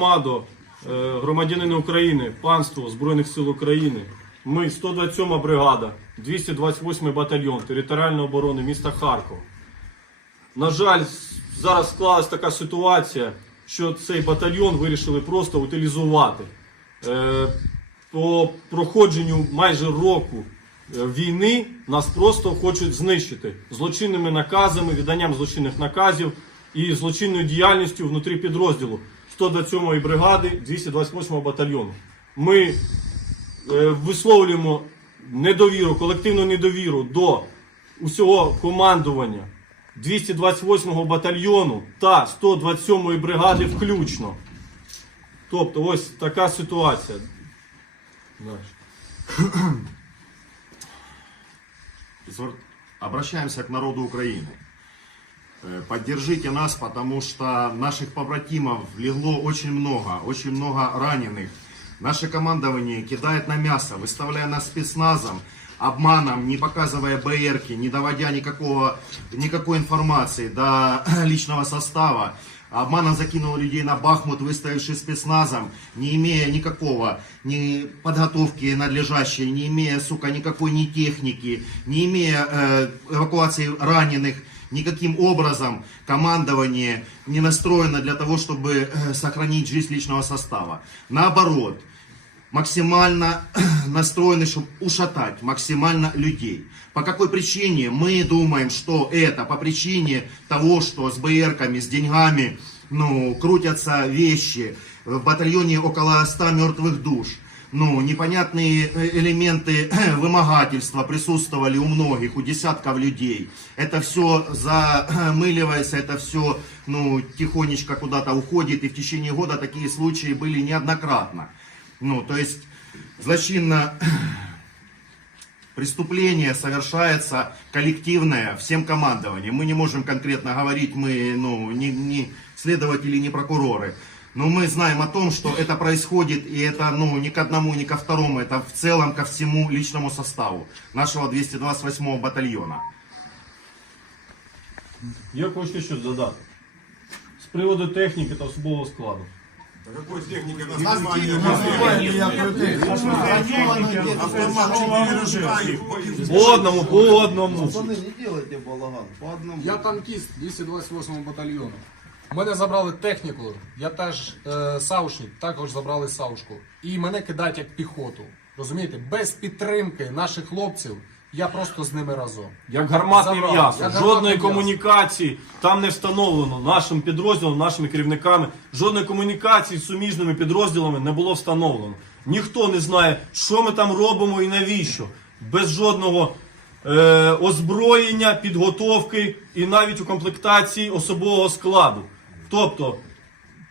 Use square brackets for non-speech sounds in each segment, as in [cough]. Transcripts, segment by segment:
громадо, е, громадянини України, панство Збройних сил України. Ми 127 бригада, 228 батальйон територіальної оборони міста Харкова. На жаль, зараз склалась така ситуація, що цей батальйон вирішили просто утилізувати. Е, По проходженню майже року е, війни нас просто хочуть знищити злочинними наказами, відданням злочинних наказів і злочинною діяльністю внутрі підрозділу 127-ї бригади 228 батальйону. Ми е, висловлюємо недовіру, колективну недовіру до усього командування 228 батальйону та 127-ї бригади включно. Тобто ось така ситуація. Обращаемся к народу Украины. Э, Поддержите нас, потому что наших побратимов легло очень много, очень много раненых. Наше командование кидает на мясо, выставляя нас спецназом, обманом, не показывая БРки, не доводя никакого, никакой информации до [clears throat] личного состава. Обманом закинул людей на Бахмут, выставивший спецназом, не имея никакого ни подготовки надлежащей, не имея, сука, никакой ни техники, не имея э, эвакуации раненых, никаким образом командование не настроено для того, чтобы э, сохранить жизнь личного состава. Наоборот, максимально настроены, чтобы ушатать максимально людей. По какой причине? Мы думаем, что это по причине того, что с БРками, с деньгами, ну, крутятся вещи. В батальоне около 100 мертвых душ. Ну, непонятные э, элементы [clears throat] вымогательства присутствовали у многих, у десятков людей. Это все замыливается, это все, ну, тихонечко куда-то уходит. И в течение года такие случаи были неоднократно. Ну, то есть, злочинно [clears throat] преступление совершается коллективное всем командованием. Мы не можем конкретно говорить, мы ну, не, не следователи, не прокуроры. Но мы знаем о том, что это происходит, и это ну, ни к одному, ни ко второму, это в целом ко всему личному составу нашего 228-го батальона. Я хочу щось задати. З приводу техніки та особового складу. Какой техники? По одному, по одному. Пацаны, не делайте балаган. По одному. Я танкіст 228 Мене забрали техніку, я теж е, саушник, також забрали саушку. І мене кидають як піхоту. Розумієте, без підтримки наших хлопців я просто з ними разом. Як гарматне Забрали. м'ясо. Як Жодної м'ясо. комунікації там не встановлено нашим підрозділом, нашими керівниками. Жодної комунікації з суміжними підрозділами не було встановлено. Ніхто не знає, що ми там робимо і навіщо. Без жодного е, озброєння, підготовки і навіть у комплектації особового складу. Тобто,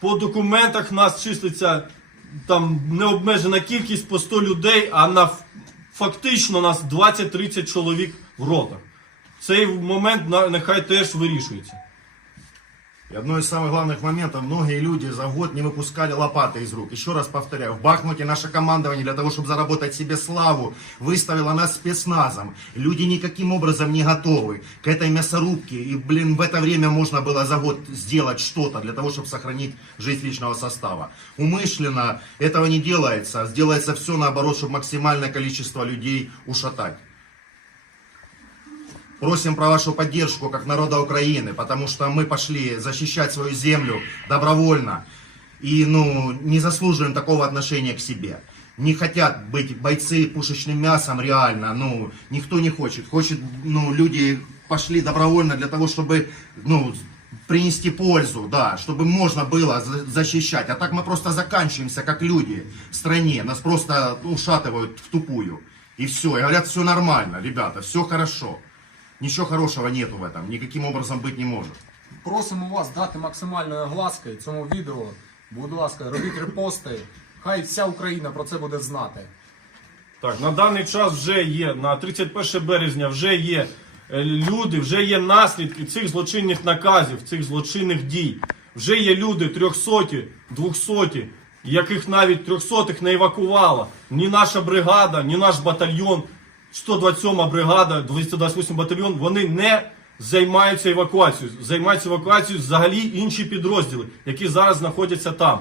по документах нас числиться там необмежена кількість по 100 людей, а на фактично нас 20-30 чоловік в ротах. Цей момент нехай теж вирішується. И одно из самых главных моментов, многие люди за год не выпускали лопаты из рук. Еще раз повторяю, в Бахмуте наше командование для того, чтобы заработать себе славу, выставило нас спецназом. Люди никаким образом не готовы к этой мясорубке. И, блин, в это время можно было за год сделать что-то для того, чтобы сохранить жизнь личного состава. Умышленно этого не делается. Сделается все наоборот, чтобы максимальное количество людей ушатать. Просим про вашу поддержку как народа Украины, потому что мы пошли защищать свою землю добровольно и ну, не заслуживаем такого отношения к себе. Не хотят быть бойцы пушечным мясом реально, ну, никто не хочет. Хочет, ну, люди пошли добровольно для того, чтобы, ну, принести пользу, да, чтобы можно было за- защищать. А так мы просто заканчиваемся как люди в стране, нас просто ушатывают в тупую. И все, и говорят, все нормально, ребята, все хорошо. Ничего хорошего нету в этом, никаким образом быть не может. Просимо вас дати максимальної огласки цьому відео. Будь ласка, робіть репости. Хай вся Україна про це буде знати. Так, на даний час вже є, на 31 березня вже є е, люди, вже є наслідки цих злочинних наказів, цих злочинних дій. Вже є люди трьохсоті, двохсоті, яких навіть трьохсотих не евакувала. Ні наша бригада, ні наш батальйон, 127 бригада, 228 батальйон, вони не займаються евакуацією. Займаються евакуацією взагалі інші підрозділи, які зараз знаходяться там.